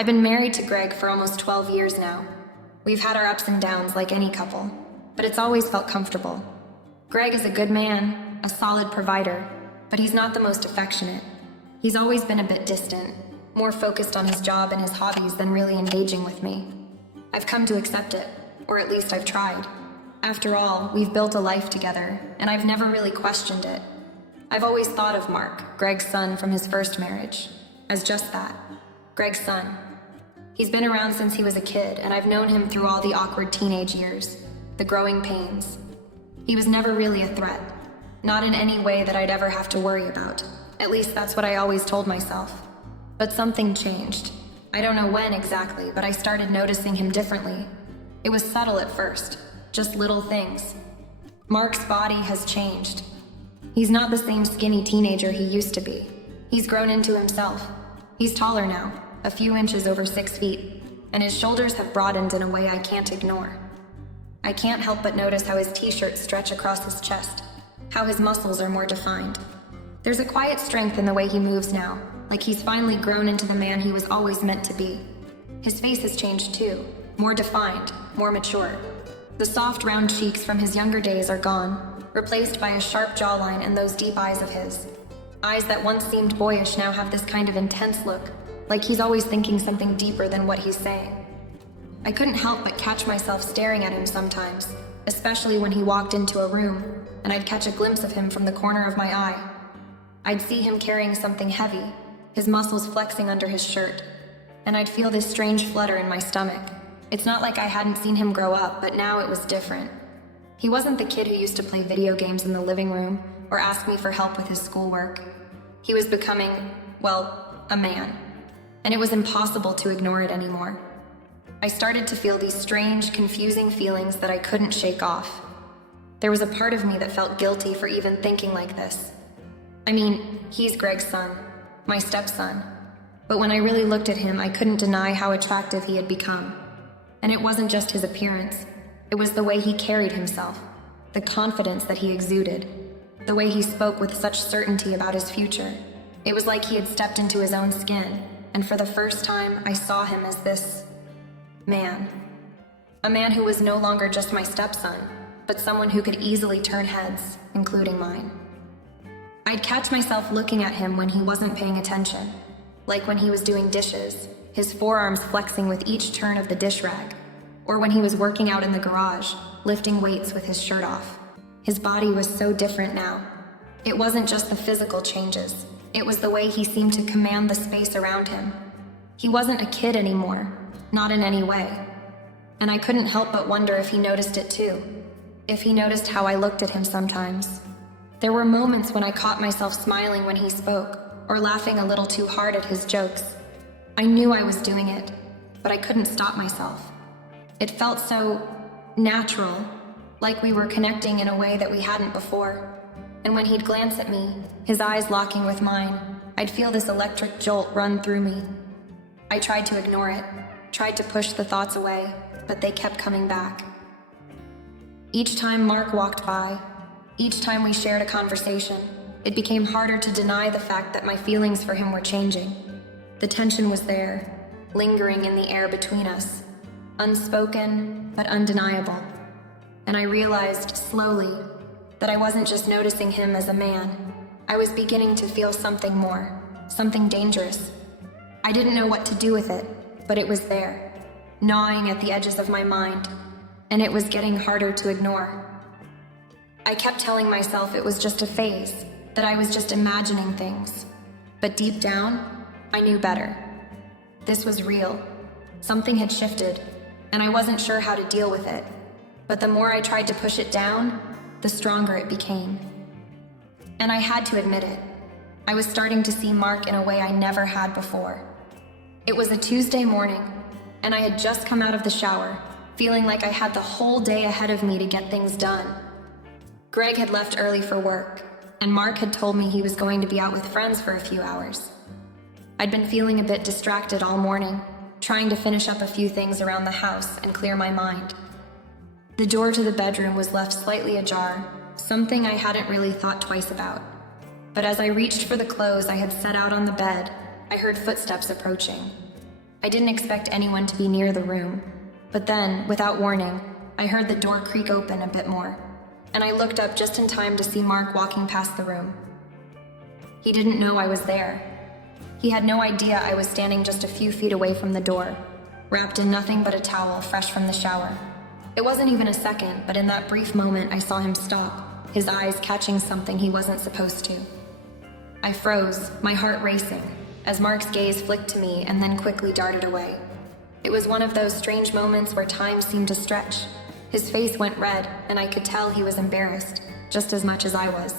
I've been married to Greg for almost 12 years now. We've had our ups and downs like any couple, but it's always felt comfortable. Greg is a good man, a solid provider, but he's not the most affectionate. He's always been a bit distant, more focused on his job and his hobbies than really engaging with me. I've come to accept it, or at least I've tried. After all, we've built a life together, and I've never really questioned it. I've always thought of Mark, Greg's son from his first marriage, as just that, Greg's son. He's been around since he was a kid, and I've known him through all the awkward teenage years, the growing pains. He was never really a threat, not in any way that I'd ever have to worry about. At least that's what I always told myself. But something changed. I don't know when exactly, but I started noticing him differently. It was subtle at first, just little things. Mark's body has changed. He's not the same skinny teenager he used to be. He's grown into himself. He's taller now, a few inches over 6 feet, and his shoulders have broadened in a way I can't ignore. I can't help but notice how his t-shirts stretch across his chest, how his muscles are more defined. There's a quiet strength in the way he moves now, like he's finally grown into the man he was always meant to be. His face has changed too, more defined, more mature. The soft, round cheeks from his younger days are gone, replaced by a sharp jawline and those deep eyes of his. Eyes that once seemed boyish now have this kind of intense look, like he's always thinking something deeper than what he's saying. I couldn't help but catch myself staring at him sometimes, especially when he walked into a room, and I'd catch a glimpse of him from the corner of my eye. I'd see him carrying something heavy, his muscles flexing under his shirt, and I'd feel this strange flutter in my stomach. It's not like I hadn't seen him grow up, but now it was different. He wasn't the kid who used to play video games in the living room or ask me for help with his schoolwork. He was becoming, well, a man, and it was impossible to ignore it anymore. I started to feel these strange, confusing feelings that I couldn't shake off. There was a part of me that felt guilty for even thinking like this. I mean, he's Greg's son, my stepson, but when I really looked at him, I couldn't deny how attractive he had become. And it wasn't just his appearance, it was the way he carried himself, the confidence that he exuded, the way he spoke with such certainty about his future. It was like he had stepped into his own skin, and for the first time, I saw him as this man. A man who was no longer just my stepson, but someone who could easily turn heads, including mine. I'd catch myself looking at him when he wasn't paying attention, like when he was doing dishes, his forearms flexing with each turn of the dish rag, or when he was working out in the garage, lifting weights with his shirt off. His body was so different now. It wasn't just the physical changes, it was the way he seemed to command the space around him. He wasn't a kid anymore, not in any way. And I couldn't help but wonder if he noticed it too, if he noticed how I looked at him sometimes. There were moments when I caught myself smiling when he spoke, or laughing a little too hard at his jokes. I knew I was doing it, but I couldn't stop myself. It felt so natural, like we were connecting in a way that we hadn't before. And when he'd glance at me, his eyes locking with mine, I'd feel this electric jolt run through me. I tried to ignore it, tried to push the thoughts away, but they kept coming back. Each time Mark walked by, each time we shared a conversation, it became harder to deny the fact that my feelings for him were changing. The tension was there, lingering in the air between us, unspoken but undeniable. And I realized slowly that I wasn't just noticing him as a man. I was beginning to feel something more, something dangerous. I didn't know what to do with it, but it was there, gnawing at the edges of my mind, and it was getting harder to ignore. I kept telling myself it was just a phase, that I was just imagining things. But deep down, I knew better. This was real. Something had shifted, and I wasn't sure how to deal with it. But the more I tried to push it down, the stronger it became. And I had to admit it. I was starting to see Mark in a way I never had before. It was a Tuesday morning, and I had just come out of the shower, feeling like I had the whole day ahead of me to get things done. Greg had left early for work, and Mark had told me he was going to be out with friends for a few hours. I'd been feeling a bit distracted all morning, trying to finish up a few things around the house and clear my mind. The door to the bedroom was left slightly ajar, something I hadn't really thought twice about. But as I reached for the clothes I had set out on the bed, I heard footsteps approaching. I didn't expect anyone to be near the room, but then, without warning, I heard the door creak open a bit more, and I looked up just in time to see Mark walking past the room. He didn't know I was there. He had no idea I was standing just a few feet away from the door, wrapped in nothing but a towel fresh from the shower. It wasn't even a second, but in that brief moment I saw him stop, his eyes catching something he wasn't supposed to. I froze, my heart racing, as Mark's gaze flicked to me and then quickly darted away. It was one of those strange moments where time seemed to stretch. His face went red, and I could tell he was embarrassed, just as much as I was.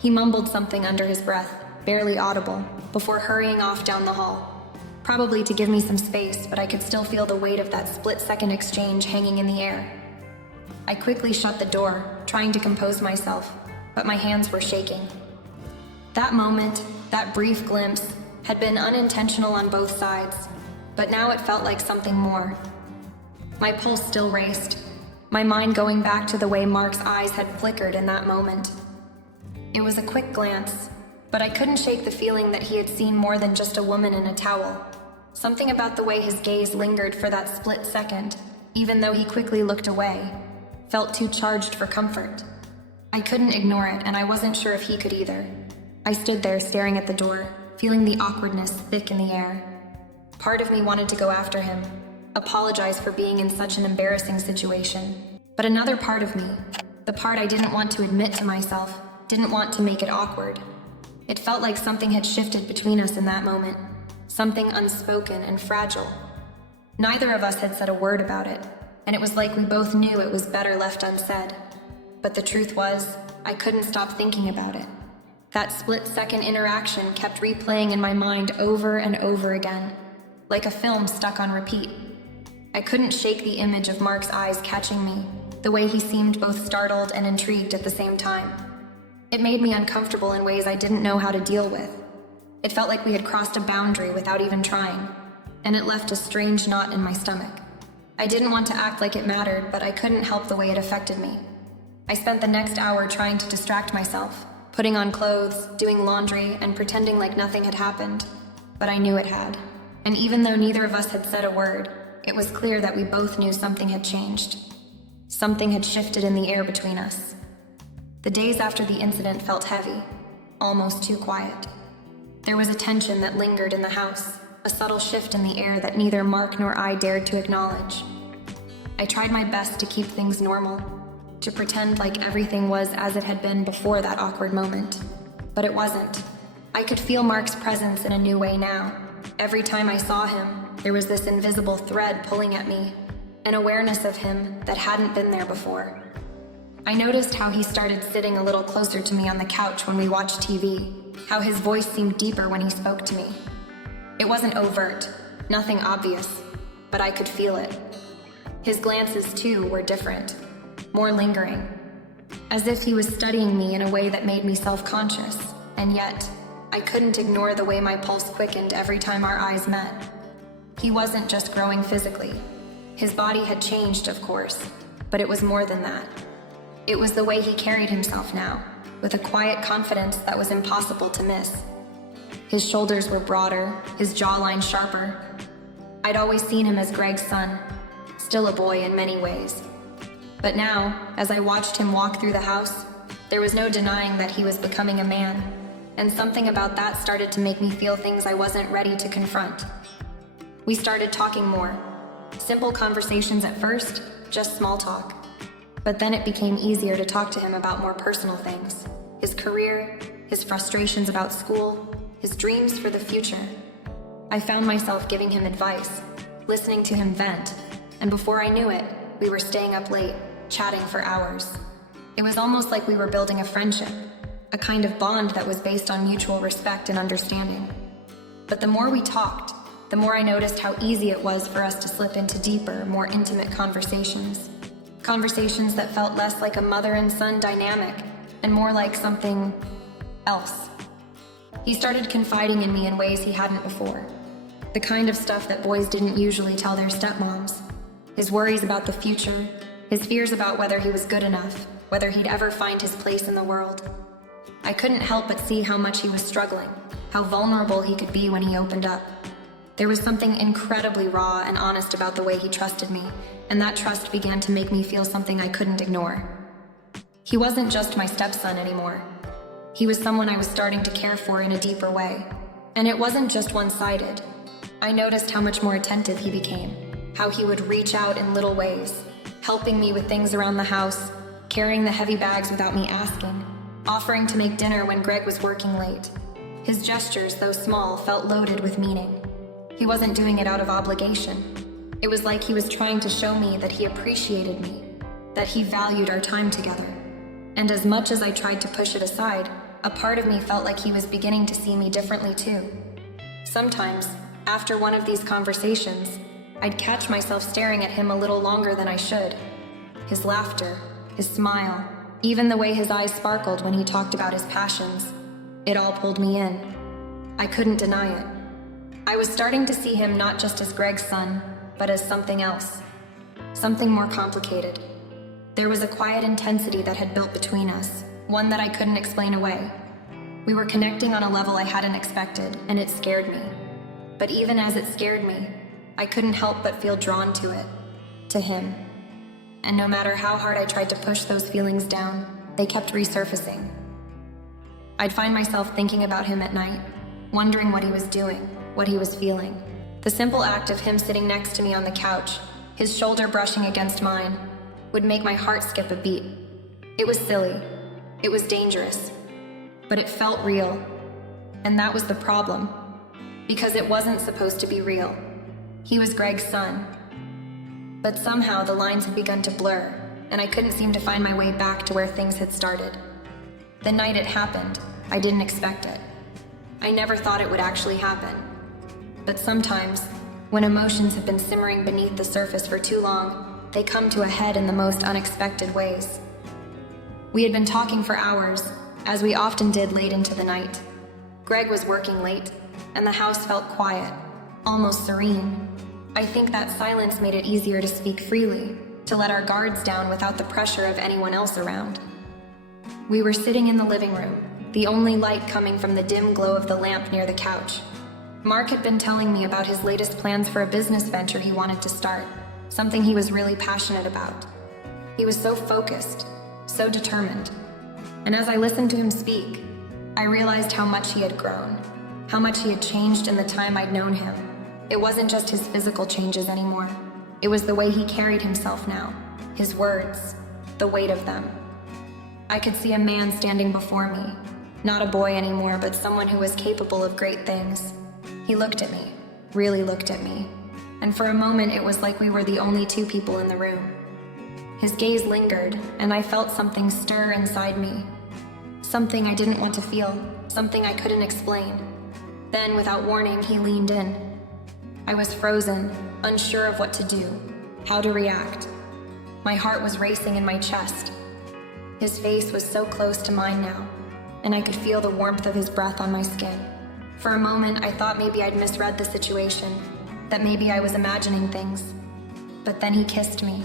He mumbled something under his breath, barely audible, before hurrying off down the hall. Probably to give me some space, but I could still feel the weight of that split-second exchange hanging in the air. I quickly shut the door, trying to compose myself, but my hands were shaking. That moment, that brief glimpse, had been unintentional on both sides, but now it felt like something more. My pulse still raced, my mind going back to the way Mark's eyes had flickered in that moment. It was a quick glance, but I couldn't shake the feeling that he had seen more than just a woman in a towel. Something about the way his gaze lingered for that split second, even though he quickly looked away, felt too charged for comfort. I couldn't ignore it, and I wasn't sure if he could either. I stood there staring at the door, feeling the awkwardness thick in the air. Part of me wanted to go after him, apologize for being in such an embarrassing situation. But another part of me, the part I didn't want to admit to myself, didn't want to make it awkward. It felt like something had shifted between us in that moment, something unspoken and fragile. Neither of us had said a word about it, and it was like we both knew it was better left unsaid. But the truth was, I couldn't stop thinking about it. That split-second interaction kept replaying in my mind over and over again, like a film stuck on repeat. I couldn't shake the image of Mark's eyes catching me, the way he seemed both startled and intrigued at the same time. It made me uncomfortable in ways I didn't know how to deal with. It felt like we had crossed a boundary without even trying, and it left a strange knot in my stomach. I didn't want to act like it mattered, but I couldn't help the way it affected me. I spent the next hour trying to distract myself, putting on clothes, doing laundry, and pretending like nothing had happened. But I knew it had. And even though neither of us had said a word, it was clear that we both knew something had changed. Something had shifted in the air between us. The days after the incident felt heavy, almost too quiet. There was a tension that lingered in the house, a subtle shift in the air that neither Mark nor I dared to acknowledge. I tried my best to keep things normal, to pretend like everything was as it had been before that awkward moment. But it wasn't. I could feel Mark's presence in a new way now. Every time I saw him, there was this invisible thread pulling at me, an awareness of him that hadn't been there before. I noticed how he started sitting a little closer to me on the couch when we watched TV, how his voice seemed deeper when he spoke to me. It wasn't overt, nothing obvious, but I could feel it. His glances, too, were different, more lingering, as if he was studying me in a way that made me self-conscious, and yet, I couldn't ignore the way my pulse quickened every time our eyes met. He wasn't just growing physically. His body had changed, of course, but it was more than that. It was the way he carried himself now, with a quiet confidence that was impossible to miss. His shoulders were broader, his jawline sharper. I'd always seen him as Greg's son, still a boy in many ways. But now, as I watched him walk through the house, there was no denying that he was becoming a man, and something about that started to make me feel things I wasn't ready to confront. We started talking more. Simple conversations at first, just small talk. But then it became easier to talk to him about more personal things. His career, his frustrations about school, his dreams for the future. I found myself giving him advice, listening to him vent, and before I knew it, we were staying up late, chatting for hours. It was almost like we were building a friendship, a kind of bond that was based on mutual respect and understanding. But the more we talked, the more I noticed how easy it was for us to slip into deeper, more intimate conversations. Conversations that felt less like a mother and son dynamic and more like something else. He started confiding in me in ways he hadn't before. The kind of stuff that boys didn't usually tell their stepmoms. His worries about the future, his fears about whether he was good enough, whether he'd ever find his place in the world. I couldn't help but see how much he was struggling, how vulnerable he could be when he opened up. There was something incredibly raw and honest about the way he trusted me, and that trust began to make me feel something I couldn't ignore. He wasn't just my stepson anymore. He was someone I was starting to care for in a deeper way. And it wasn't just one-sided. I noticed how much more attentive he became, how he would reach out in little ways, helping me with things around the house, carrying the heavy bags without me asking, offering to make dinner when Greg was working late. His gestures, though small, felt loaded with meaning. He wasn't doing it out of obligation. It was like he was trying to show me that he appreciated me, that he valued our time together. And as much as I tried to push it aside, a part of me felt like he was beginning to see me differently too. Sometimes, after one of these conversations, I'd catch myself staring at him a little longer than I should. His laughter, his smile, even the way his eyes sparkled when he talked about his passions, it all pulled me in. I couldn't deny it. I was starting to see him not just as Greg's son, but as something else. Something more complicated. There was a quiet intensity that had built between us, one that I couldn't explain away. We were connecting on a level I hadn't expected, and it scared me. But even as it scared me, I couldn't help but feel drawn to it, to him. And no matter how hard I tried to push those feelings down, they kept resurfacing. I'd find myself thinking about him at night, wondering what he was doing, what he was feeling. The simple act of him sitting next to me on the couch, his shoulder brushing against mine, would make my heart skip a beat. It was silly. It was dangerous. But it felt real. And that was the problem. Because it wasn't supposed to be real. He was Greg's son. But somehow the lines had begun to blur, and I couldn't seem to find my way back to where things had started. The night it happened, I didn't expect it. I never thought it would actually happen. But sometimes, when emotions have been simmering beneath the surface for too long, they come to a head in the most unexpected ways. We had been talking for hours, as we often did late into the night. Greg was working late, and the house felt quiet, almost serene. I think that silence made it easier to speak freely, to let our guards down without the pressure of anyone else around. We were sitting in the living room, the only light coming from the dim glow of the lamp near the couch. Mark had been telling me about his latest plans for a business venture he wanted to start, something he was really passionate about. He was so focused, so determined. And as I listened to him speak, I realized how much he had grown, how much he had changed in the time I'd known him. It wasn't just his physical changes anymore. It was the way he carried himself now, his words, the weight of them. I could see a man standing before me, not a boy anymore, but someone who was capable of great things. He looked at me, really looked at me, and for a moment it was like we were the only two people in the room. His gaze lingered, and I felt something stir inside me. Something I didn't want to feel, something I couldn't explain. Then, without warning, he leaned in. I was frozen, unsure of what to do, how to react. My heart was racing in my chest. His face was so close to mine now, and I could feel the warmth of his breath on my skin. For a moment, I thought maybe I'd misread the situation, that maybe I was imagining things. But then he kissed me,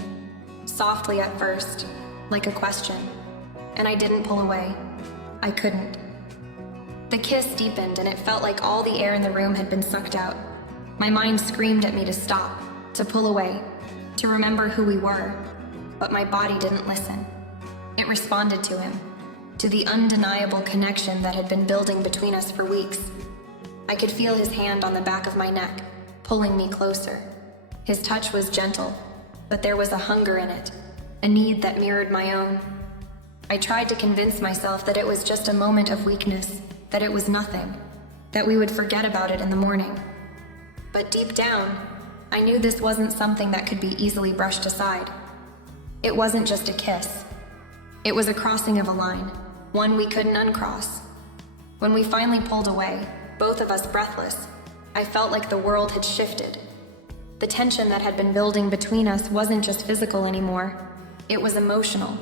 softly at first, like a question, and I didn't pull away. I couldn't. The kiss deepened, and it felt like all the air in the room had been sucked out. My mind screamed at me to stop, to pull away, to remember who we were, but my body didn't listen. It responded to him, to the undeniable connection that had been building between us for weeks. I could feel his hand on the back of my neck, pulling me closer. His touch was gentle, but there was a hunger in it, a need that mirrored my own. I tried to convince myself that it was just a moment of weakness, that it was nothing, that we would forget about it in the morning. But deep down, I knew this wasn't something that could be easily brushed aside. It wasn't just a kiss. It was a crossing of a line, one we couldn't uncross. When we finally pulled away, both of us breathless, I felt like the world had shifted. The tension that had been building between us wasn't just physical anymore. It was emotional.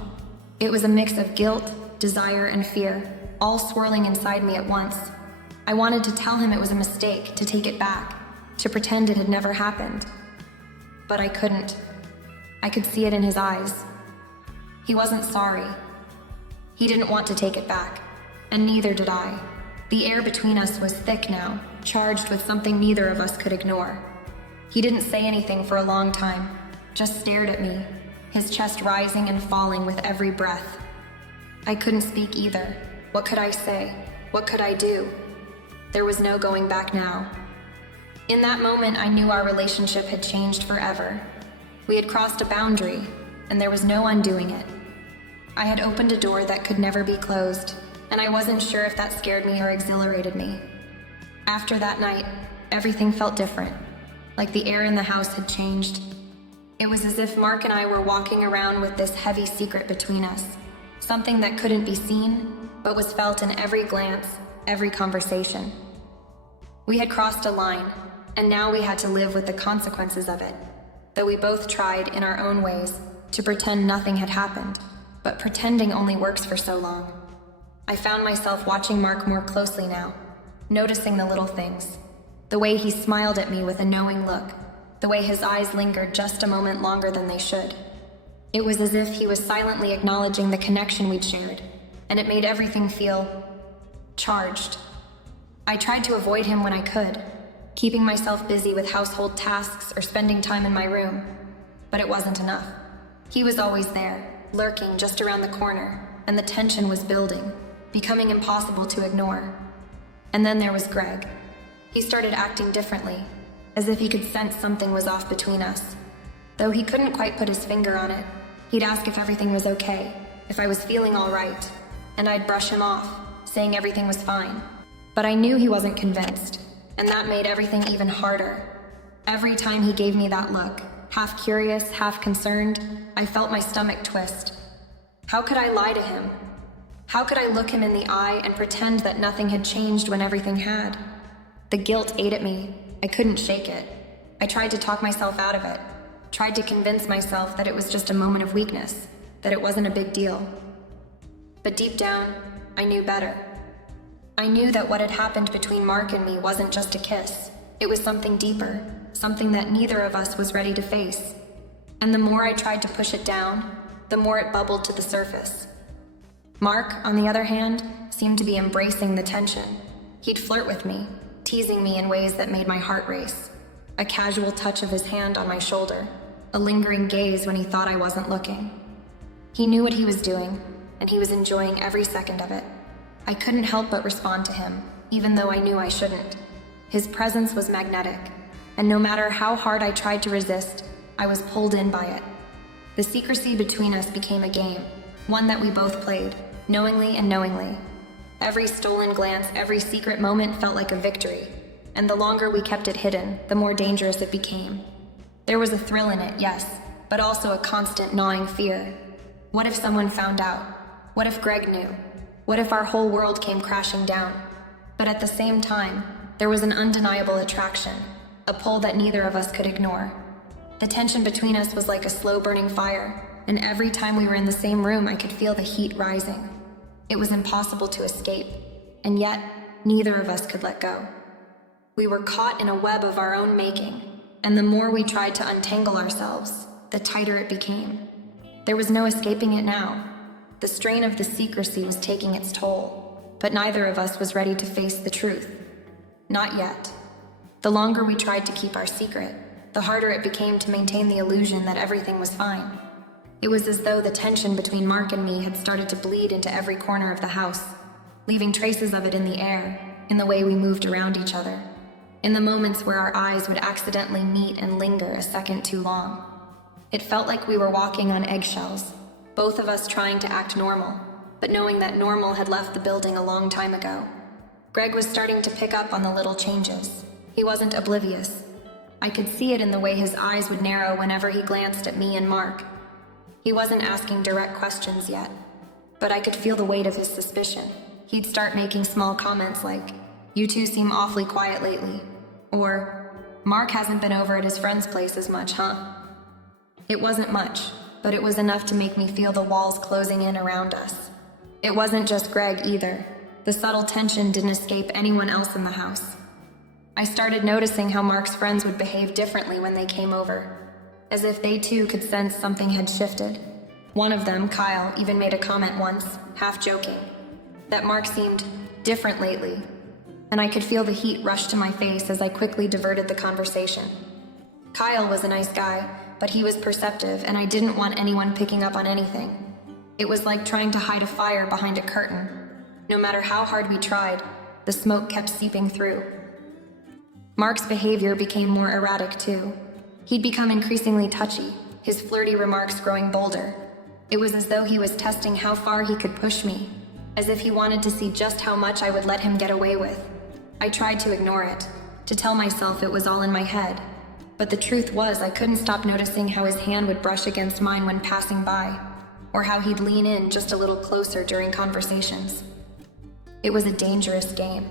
It was a mix of guilt, desire, and fear, all swirling inside me at once. I wanted to tell him it was a mistake, to take it back, to pretend it had never happened. But I couldn't. I could see it in his eyes. He wasn't sorry. He didn't want to take it back, and neither did I. The air between us was thick now, charged with something neither of us could ignore. He didn't say anything for a long time, just stared at me, his chest rising and falling with every breath. I couldn't speak either. What could I say? What could I do? There was no going back now. In that moment, I knew our relationship had changed forever. We had crossed a boundary, and there was no undoing it. I had opened a door that could never be closed, and I wasn't sure if that scared me or exhilarated me. After that night, everything felt different, like the air in the house had changed. It was as if Mark and I were walking around with this heavy secret between us, something that couldn't be seen, but was felt in every glance, every conversation. We had crossed a line, and now we had to live with the consequences of it, though we both tried, in our own ways, to pretend nothing had happened, but pretending only works for so long. I found myself watching Mark more closely now, noticing the little things, the way he smiled at me with a knowing look, the way his eyes lingered just a moment longer than they should. It was as if he was silently acknowledging the connection we'd shared, and it made everything feel charged. I tried to avoid him when I could, keeping myself busy with household tasks or spending time in my room, but it wasn't enough. He was always there, lurking just around the corner, and the tension was building, becoming impossible to ignore. And then there was Greg. He started acting differently, as if he could sense something was off between us. Though he couldn't quite put his finger on it, he'd ask if everything was okay, if I was feeling all right, and I'd brush him off, saying everything was fine. But I knew he wasn't convinced, and that made everything even harder. Every time he gave me that look, half curious, half concerned, I felt my stomach twist. How could I lie to him? How could I look him in the eye and pretend that nothing had changed when everything had? The guilt ate at me. I couldn't shake it. I tried to talk myself out of it, tried to convince myself that it was just a moment of weakness, that it wasn't a big deal. But deep down, I knew better. I knew that what had happened between Mark and me wasn't just a kiss. It was something deeper, something that neither of us was ready to face. And the more I tried to push it down, the more it bubbled to the surface. Mark, on the other hand, seemed to be embracing the tension. He'd flirt with me, teasing me in ways that made my heart race. A casual touch of his hand on my shoulder, a lingering gaze when he thought I wasn't looking. He knew what he was doing, and he was enjoying every second of it. I couldn't help but respond to him, even though I knew I shouldn't. His presence was magnetic, and no matter how hard I tried to resist, I was pulled in by it. The secrecy between us became a game, one that we both played, knowingly and knowingly. Every stolen glance, every secret moment felt like a victory, and the longer we kept it hidden, the more dangerous it became. There was a thrill in it, yes, but also a constant gnawing fear. What if someone found out? What if Greg knew? What if our whole world came crashing down? But at the same time, there was an undeniable attraction, a pull that neither of us could ignore. The tension between us was like a slow-burning fire, and every time we were in the same room, I could feel the heat rising. It was impossible to escape, and yet, neither of us could let go. We were caught in a web of our own making, and the more we tried to untangle ourselves, the tighter it became. There was no escaping it now. The strain of the secrecy was taking its toll, but neither of us was ready to face the truth. Not yet. The longer we tried to keep our secret, the harder it became to maintain the illusion that everything was fine. It was as though the tension between Mark and me had started to bleed into every corner of the house, leaving traces of it in the air, in the way we moved around each other, in the moments where our eyes would accidentally meet and linger a second too long. It felt like we were walking on eggshells, both of us trying to act normal, but knowing that normal had left the building a long time ago. Greg was starting to pick up on the little changes. He wasn't oblivious. I could see it in the way his eyes would narrow whenever he glanced at me and Mark. He wasn't asking direct questions yet, but I could feel the weight of his suspicion. He'd start making small comments like, "You two seem awfully quiet lately," or, "Mark hasn't been over at his friend's place as much, huh?" It wasn't much, but it was enough to make me feel the walls closing in around us. It wasn't just Greg either. The subtle tension didn't escape anyone else in the house. I started noticing how Mark's friends would behave differently when they came over, as if they too could sense something had shifted. One of them, Kyle, even made a comment once, half joking, that Mark seemed different lately. and I could feel the heat rush to my face as I quickly diverted the conversation. Kyle was a nice guy, but he was perceptive, and I didn't want anyone picking up on anything. It was like trying to hide a fire behind a curtain. No matter how hard we tried, the smoke kept seeping through. Mark's behavior became more erratic too. He'd become increasingly touchy, his flirty remarks growing bolder. It was as though he was testing how far he could push me, as if he wanted to see just how much I would let him get away with. I tried to ignore it, to tell myself it was all in my head. But the truth was, I couldn't stop noticing how his hand would brush against mine when passing by, or how he'd lean in just a little closer during conversations. It was a dangerous game,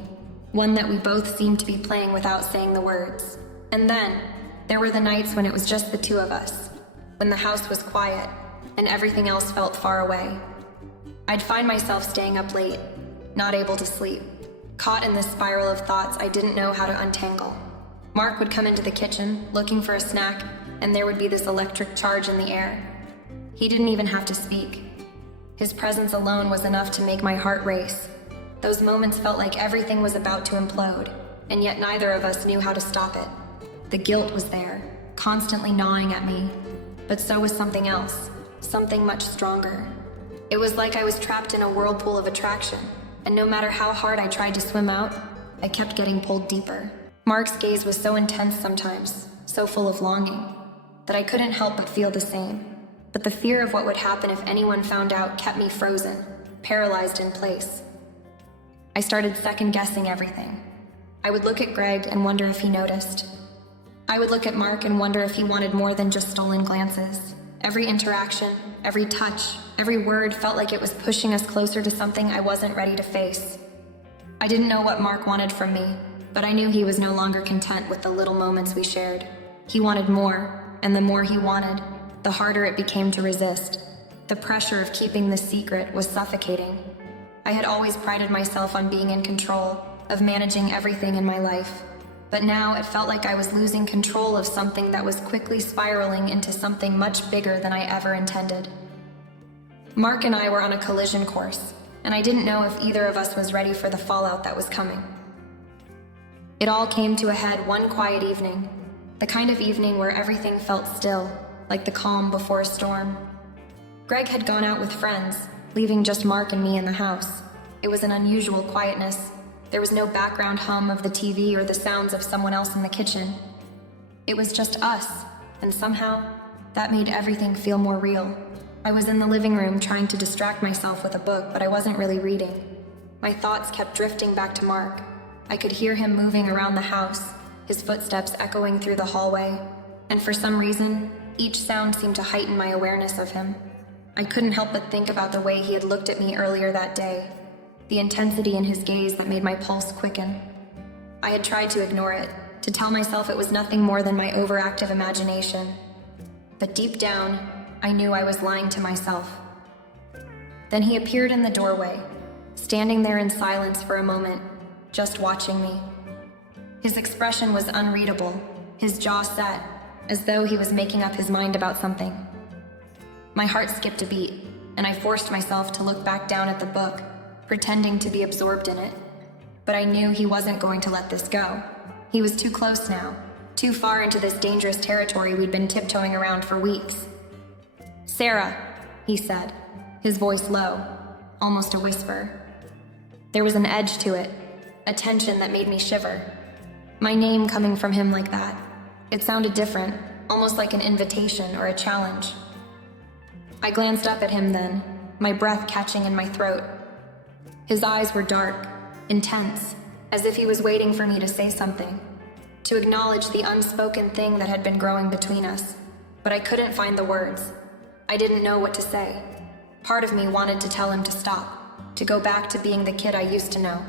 one that we both seemed to be playing without saying the words. And then, there were the nights when it was just the two of us, when the house was quiet and everything else felt far away. I'd find myself staying up late, not able to sleep, caught in this spiral of thoughts I didn't know how to untangle. Mark would come into the kitchen, looking for a snack, and there would be this electric charge in the air. He didn't even have to speak. His presence alone was enough to make my heart race. Those moments felt like everything was about to implode, and yet neither of us knew how to stop it. The guilt was there, constantly gnawing at me, but so was something else, something much stronger. It was like I was trapped in a whirlpool of attraction, and no matter how hard I tried to swim out, I kept getting pulled deeper. Mark's gaze was so intense sometimes, so full of longing, that I couldn't help but feel the same. But the fear of what would happen if anyone found out kept me frozen, paralyzed in place. I started second-guessing everything. I would look at Greg and wonder if he noticed. I would look at Mark and wonder if he wanted more than just stolen glances. Every interaction, every touch, every word felt like it was pushing us closer to something I wasn't ready to face. I didn't know what Mark wanted from me, but I knew he was no longer content with the little moments we shared. He wanted more, and the more he wanted, the harder it became to resist. The pressure of keeping the secret was suffocating. I had always prided myself on being in control, of managing everything in my life. But now it felt like I was losing control of something that was quickly spiraling into something much bigger than I ever intended. Mark and I were on a collision course, and I didn't know if either of us was ready for the fallout that was coming. It all came to a head one quiet evening, the kind of evening where everything felt still, like the calm before a storm. Greg had gone out with friends, leaving just Mark and me in the house. It was an unusual quietness. There was no background hum of the TV or the sounds of someone else in the kitchen. It was just us, and somehow, that made everything feel more real. I was in the living room trying to distract myself with a book, but I wasn't really reading. My thoughts kept drifting back to Mark. I could hear him moving around the house, his footsteps echoing through the hallway, and for some reason, each sound seemed to heighten my awareness of him. I couldn't help but think about the way he had looked at me earlier that day, the intensity in his gaze that made my pulse quicken. I had tried to ignore it, to tell myself it was nothing more than my overactive imagination. But deep down, I knew I was lying to myself. Then he appeared in the doorway, standing there in silence for a moment, just watching me. His expression was unreadable, his jaw set, as though he was making up his mind about something. My heart skipped a beat, and I forced myself to look back down at the book, pretending to be absorbed in it. But I knew he wasn't going to let this go. He was too close now, too far into this dangerous territory we'd been tiptoeing around for weeks. "Sarah," he said, his voice low, almost a whisper. There was an edge to it, a tension that made me shiver. My name coming from him like that, it sounded different, almost like an invitation or a challenge. I glanced up at him then, my breath catching in my throat. His eyes were dark, intense, as if he was waiting for me to say something, to acknowledge the unspoken thing that had been growing between us. But I couldn't find the words. I didn't know what to say. Part of me wanted to tell him to stop, to go back to being the kid I used to know.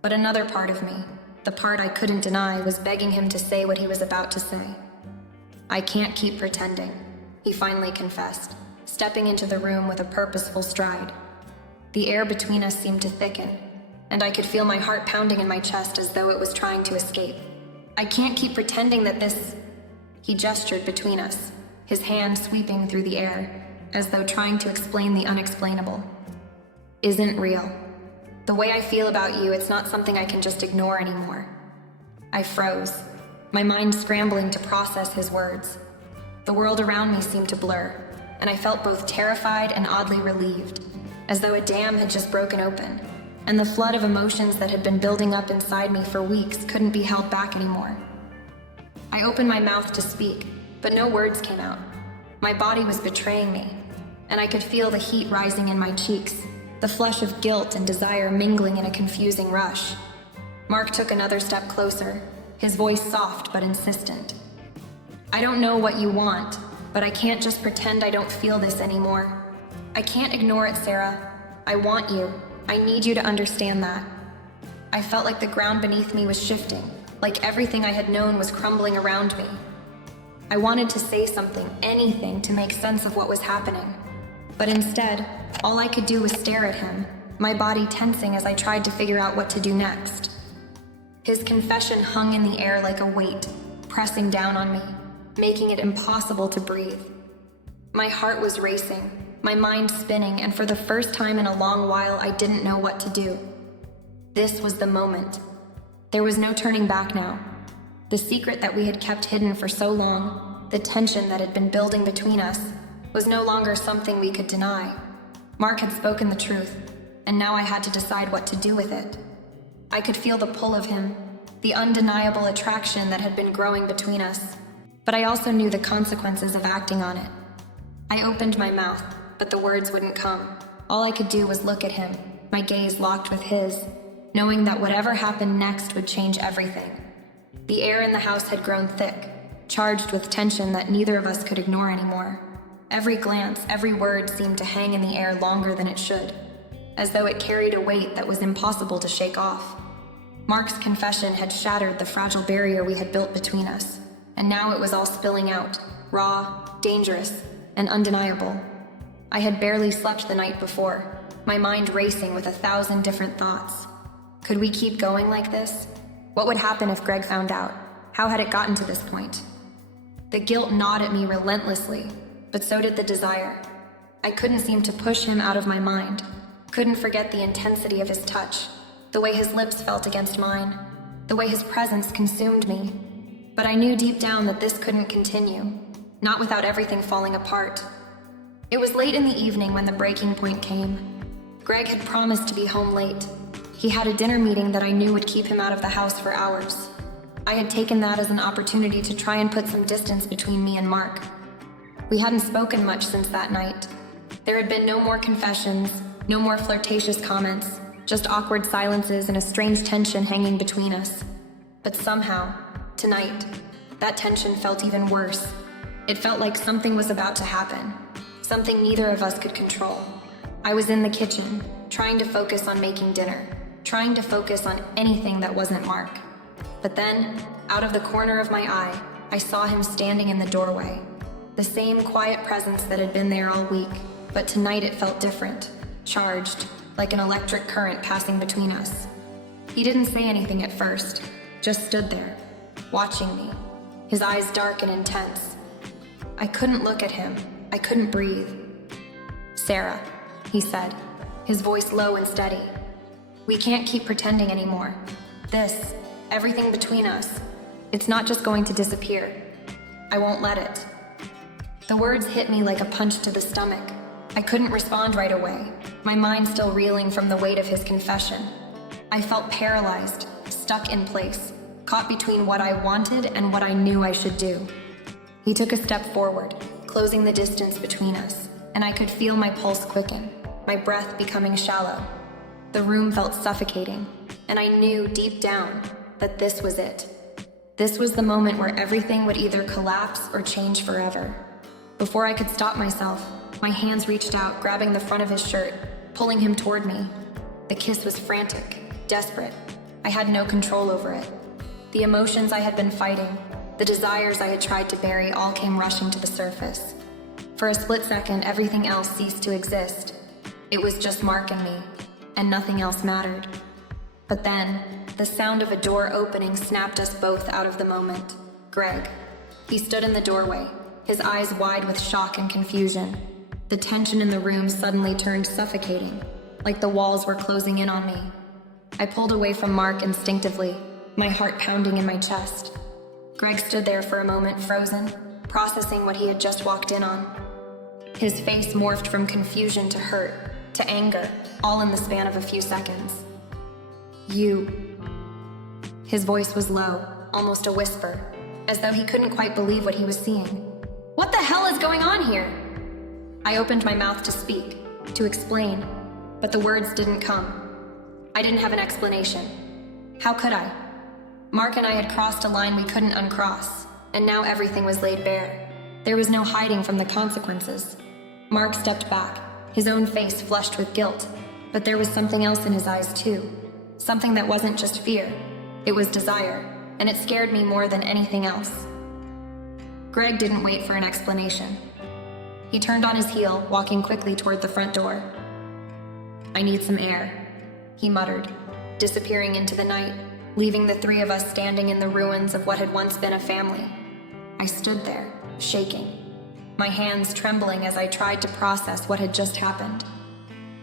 But another part of me, the part I couldn't deny, was begging him to say what he was about to say. "I can't keep pretending," he finally confessed, stepping into the room with a purposeful stride. The air between us seemed to thicken, and I could feel my heart pounding in my chest as though it was trying to escape. "I can't keep pretending that this..." He gestured between us, his hand sweeping through the air, as though trying to explain the unexplainable. "Isn't real." The way I feel about you, it's not something I can just ignore anymore. I froze, my mind scrambling to process his words. The world around me seemed to blur, and I felt both terrified and oddly relieved, as though a dam had just broken open, and the flood of emotions that had been building up inside me for weeks couldn't be held back anymore. I opened my mouth to speak, but no words came out. My body was betraying me, and I could feel the heat rising in my cheeks, the flush of guilt and desire mingling in a confusing rush. Mark took another step closer, his voice soft but insistent. I don't know what you want, but I can't just pretend I don't feel this anymore. I can't ignore it, Sarah. I want you. I need you to understand that. I felt like the ground beneath me was shifting, like everything I had known was crumbling around me. I wanted to say something, anything, to make sense of what was happening. But instead, all I could do was stare at him, my body tensing as I tried to figure out what to do next. His confession hung in the air like a weight, pressing down on me, making it impossible to breathe. My heart was racing, my mind spinning, and for the first time in a long while, I didn't know what to do. This was the moment. There was no turning back now. The secret that we had kept hidden for so long, the tension that had been building between us, was no longer something we could deny. Mark had spoken the truth, and now I had to decide what to do with it. I could feel the pull of him, the undeniable attraction that had been growing between us, but I also knew the consequences of acting on it. I opened my mouth, but the words wouldn't come. All I could do was look at him, my gaze locked with his, knowing that whatever happened next would change everything. The air in the house had grown thick, charged with tension that neither of us could ignore anymore. Every glance, every word seemed to hang in the air longer than it should, as though it carried a weight that was impossible to shake off. Mark's confession had shattered the fragile barrier we had built between us, and now it was all spilling out, raw, dangerous, and undeniable. I had barely slept the night before, my mind racing with 1,000 different thoughts. Could we keep going like this? What would happen if Greg found out? How had it gotten to this point? The guilt gnawed at me relentlessly, but so did the desire. I couldn't seem to push him out of my mind, couldn't forget the intensity of his touch, the way his lips felt against mine, the way his presence consumed me. But I knew deep down that this couldn't continue, not without everything falling apart. It was late in the evening when the breaking point came. Greg had promised to be home late. He had a dinner meeting that I knew would keep him out of the house for hours. I had taken that as an opportunity to try and put some distance between me and Mark. We hadn't spoken much since that night. There had been no more confessions, no more flirtatious comments, just awkward silences and a strange tension hanging between us. But somehow, tonight, that tension felt even worse. It felt like something was about to happen, something neither of us could control. I was in the kitchen, trying to focus on making dinner, trying to focus on anything that wasn't Mark. But then, out of the corner of my eye, I saw him standing in the doorway. The same quiet presence that had been there all week, but tonight it felt different, charged, like an electric current passing between us. He didn't say anything at first, just stood there, watching me, his eyes dark and intense. I couldn't look at him. I couldn't breathe. "Sarah," he said, his voice low and steady. "We can't keep pretending anymore. This, everything between us, it's not just going to disappear. I won't let it." The words hit me like a punch to the stomach. I couldn't respond right away, my mind still reeling from the weight of his confession. I felt paralyzed, stuck in place, caught between what I wanted and what I knew I should do. He took a step forward, closing the distance between us, and I could feel my pulse quicken, my breath becoming shallow. The room felt suffocating, and I knew deep down that this was it. This was the moment where everything would either collapse or change forever. Before I could stop myself, my hands reached out, grabbing the front of his shirt, pulling him toward me. The kiss was frantic, desperate. I had no control over it. The emotions I had been fighting, the desires I had tried to bury, all came rushing to the surface. For a split second, everything else ceased to exist. It was just Mark and me, and nothing else mattered. But then, the sound of a door opening snapped us both out of the moment. Greg. He stood in the doorway, his eyes wide with shock and confusion. The tension in the room suddenly turned suffocating, like the walls were closing in on me. I pulled away from Mark instinctively, my heart pounding in my chest. Greg stood there for a moment, frozen, processing what he had just walked in on. His face morphed from confusion to hurt, to anger, all in the span of a few seconds. You. His voice was low, almost a whisper, as though he couldn't quite believe what he was seeing. What the hell is going on here? I opened my mouth to speak, to explain, but the words didn't come. I didn't have an explanation. How could I? Mark and I had crossed a line we couldn't uncross, and now everything was laid bare. There was no hiding from the consequences. Mark stepped back, his own face flushed with guilt, but there was something else in his eyes too. Something that wasn't just fear. It was desire, and it scared me more than anything else. Greg didn't wait for an explanation. He turned on his heel, walking quickly toward the front door. I need some air, he muttered, disappearing into the night, leaving the three of us standing in the ruins of what had once been a family. I stood there, shaking, my hands trembling as I tried to process what had just happened.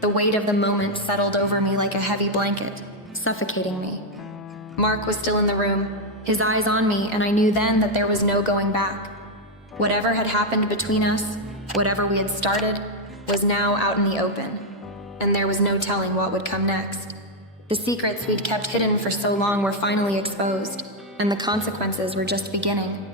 The weight of the moment settled over me like a heavy blanket, suffocating me. Mark was still in the room, his eyes on me, and I knew then that there was no going back. Whatever had happened between us, whatever we had started, was now out in the open, and there was no telling what would come next. The secrets we'd kept hidden for so long were finally exposed, and the consequences were just beginning.